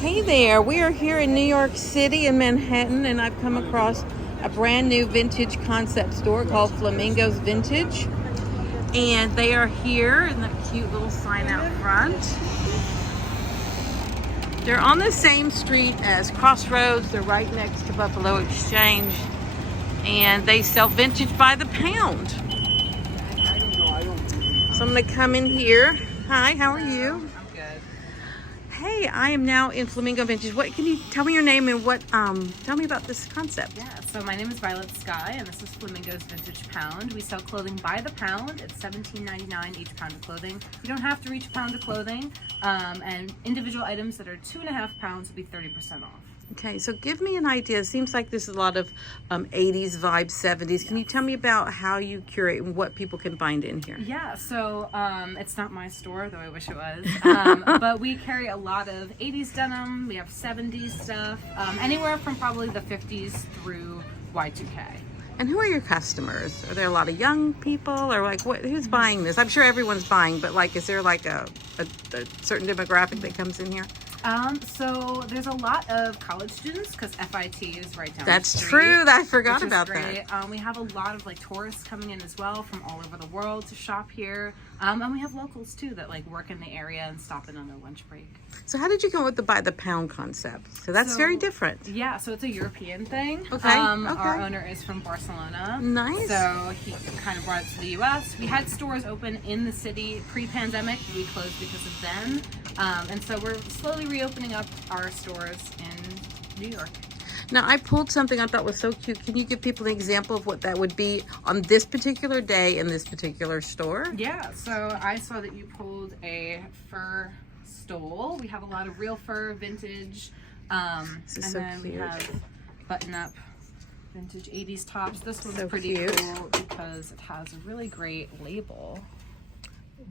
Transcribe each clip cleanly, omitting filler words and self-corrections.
Hey there, we are here in New York City in Manhattan, and I've come across a brand new vintage concept store called Flamingo's Vintage. And they are here in that cute little sign out front. They're on the same street as Crossroads. They're right next to Buffalo Exchange. And they sell vintage by the pound. So I'm gonna come in here. Hi, how are you? I'm good. Hey, I am now in Flamingo Vintage. What can you tell me your name and what? Tell me about this concept. Yeah, so my name is Violet Sky, and this is Flamingo's Vintage Pound. We sell clothing by the pound. It's $17.99 each pound of clothing. You don't have to reach a pound of clothing, and individual items that are 2.5 pounds will be 30% off. Okay, so give me an idea. It seems like this is a lot of 80s vibe, 70s. Can you tell me about how you curate and what people can find in here? Yeah, so it's not my store, though I wish it was. But we carry a lot of 80s denim. We have 70s stuff, anywhere from probably the 50s through Y2K. And who are your customers? Are there a lot of young people, or like who's buying this? I'm sure everyone's buying, but like, is there like a certain demographic that comes in here? So there's a lot of college students because FIT is right down That's the street. true. I forgot about great. that. We have a lot of like tourists coming in as well from all over the world to shop here. And we have locals too that like work in the area and stop in on their lunch break. So how did you go with the by the pound concept? So that's very different. Yeah, so it's a European thing. Okay. Our owner is from Barcelona. Nice. So he kind of brought it to the US. We had stores open in the city pre-pandemic. We closed because of them. And so we're slowly reopening up our stores in New York. Now, I pulled something I thought was so cute. Can you give people an example of what that would be on this particular day in this particular store? Yeah, so I saw that you pulled a fur stole. We have a lot of real fur, vintage. This is and so then cute. we have button-up vintage 80s tops. This one's So pretty cute. cool because it has a really great label.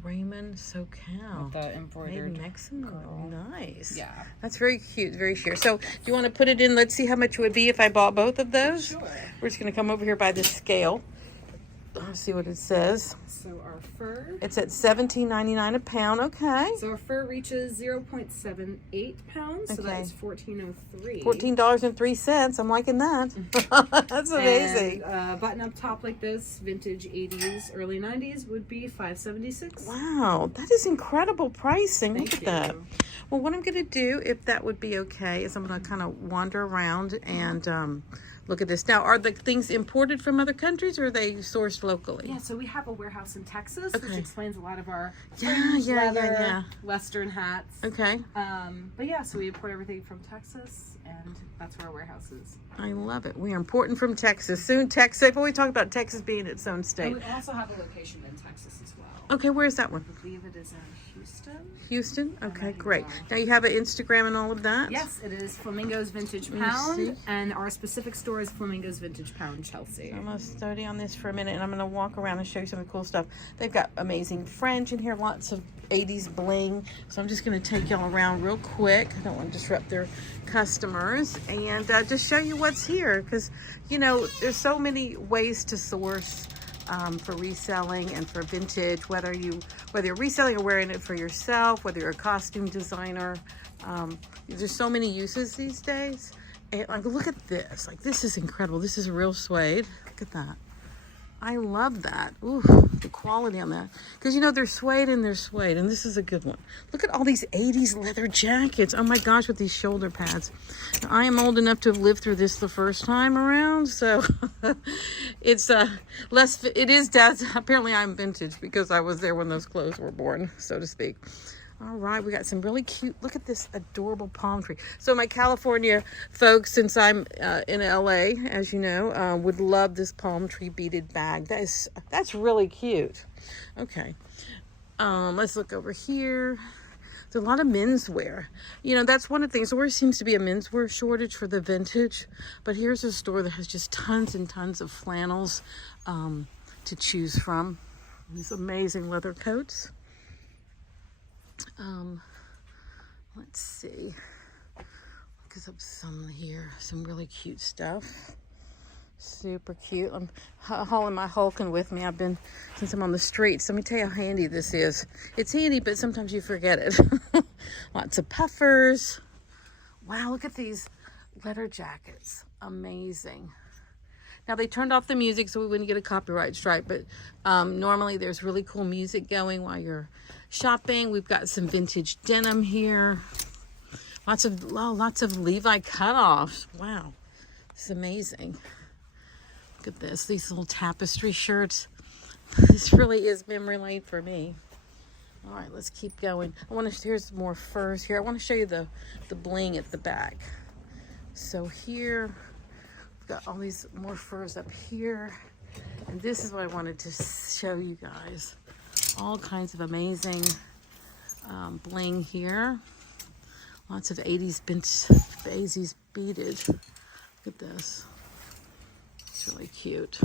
Raymond SoCal. With the embroidered Made in Mexico. girl. Nice. Yeah. That's very cute, very sheer. So, do you want to put it in? Let's see how much it would be if I bought both of those. Sure. We're just going to come over here by the scale. Let's see what it says. So our fur. It's at $17.99 a pound. Okay. So our fur reaches 0.78 pounds. So Okay. that is $14.03. $14.03. I'm liking that. That's amazing. And button-up top like this, vintage 80s, early 90s, would be $5.76. Wow, that is incredible pricing. Thank Look at that. you. Well, what I'm going to do, if that would be okay, is I'm going to kind of wander around and look at this. Now, are the things imported from other countries, or are they sourced locally? Yeah, so we have a warehouse in Texas, Okay. which explains a lot of our Yeah, fringe, yeah, leather, yeah. Western hats. Okay. But yeah, so we import everything from Texas, and that's where our warehouse is. I love it. We are important from Texas. Soon, Texas. But we talk about Texas being its own state. And we also have a location in Texas as well. Okay, where is that one? I believe it is in Houston. Houston? Okay, might be great. wrong. Now, you have an Instagram and all of that? Yes, it is Flamingo's Vintage me see. Pound, and our specific store is Flamingo's Vintage Pound, Chelsea. I'm going to study on this for a minute, and I'm going to walk around and show you some of the cool stuff. They've got amazing French in here, lots of 80s bling. So I'm just going to take y'all around real quick. I don't want to disrupt their customers, and just show you what's here, because, you know, there's so many ways to source for reselling and for vintage, whether you're reselling or wearing it for yourself, whether you're a costume designer. There's so many uses these days. And like, look at this. Like, this is incredible. This is real suede. Look at that. I love that. Ooh, the quality on that. Because, you know, there's suede and there's suede, and this is a good one. Look at all these 80s leather jackets. Oh my gosh, with these shoulder pads. Now, I am old enough to have lived through this the first time around, so it's less, it is, apparently I'm vintage because I was there when those clothes were born, so to speak. All right, we got some really cute, look at this adorable palm tree. So my California folks, since I'm in LA, as you know, would love this palm tree beaded bag. That's really cute. Okay, let's look over here. There's a lot of menswear. You know, that's one of the things. There always seems to be a menswear shortage for the vintage, but here's a store that has just tons and tons of flannels to choose from. These amazing leather coats. Let's see. Look up some here. Some really cute stuff. Super cute. I'm hauling my Hulking with me. Since I'm on the streets. Let me tell you how handy this is. It's handy, but sometimes you forget it. Lots of puffers. Wow, look at these leather jackets. Amazing. Now they turned off the music so we wouldn't get a copyright strike, but normally there's really cool music going while you're shopping. We've got some vintage denim here. Lots of Levi cutoffs. Wow, it's amazing. Look at this, these little tapestry shirts. This really is memory lane for me. All right, let's keep going. Here's more furs here. I want to show you the bling at the back. So here, we've got all these more furs up here. And this is what I wanted to show you guys. All kinds of amazing bling here. Lots of 80s Baileys beaded. Look at this. It's really cute.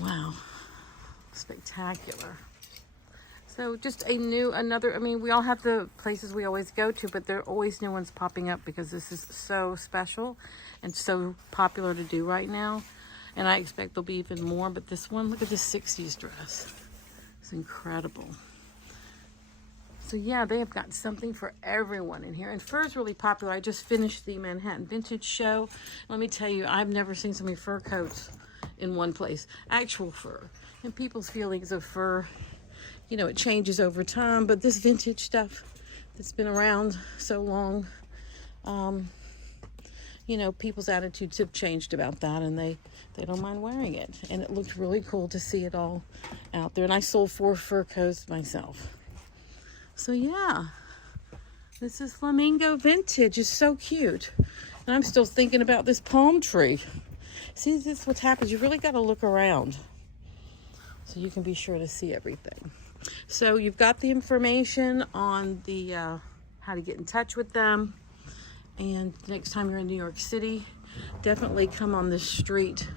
Wow. Spectacular. So just another, I mean, we all have the places we always go to, but there are always new ones popping up because this is so special and so popular to do right now. And I expect there'll be even more, but this one, look at this 60s dress. It's incredible. So yeah, they have got something for everyone in here. And fur is really popular. I just finished the Manhattan Vintage Show. Let me tell you, I've never seen so many fur coats in one place. Actual fur. And people's feelings of fur, you know, it changes over time, but this vintage stuff that's been around so long, you know, people's attitudes have changed about that, and they don't mind wearing it. And it looked really cool to see it all out there. And I sold 4 fur coats myself. So yeah, this is Flamingo Vintage. It's so cute. And I'm still thinking about this palm tree. See, this is what happens. You really got to look around so you can be sure to see everything. So you've got the information on the how to get in touch with them. And next time you're in New York City, definitely come on this street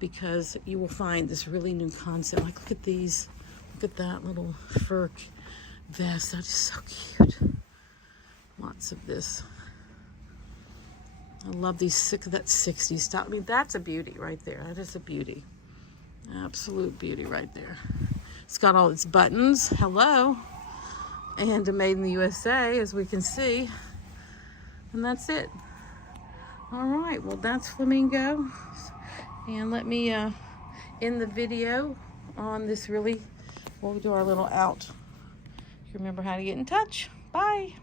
because you will find this really new concept. Like, look at these. Look at that little fur vest. That is so cute. Lots of this. I love these, that 60s style. I mean, that's a beauty right there. That is a beauty. Absolute beauty right there. It's got all its buttons. Hello. And made in the USA, as we can see. And that's it. All right, well, that's Flamingo. And let me end the video on this really, we'll do our little out. Remember how to get in touch. Bye.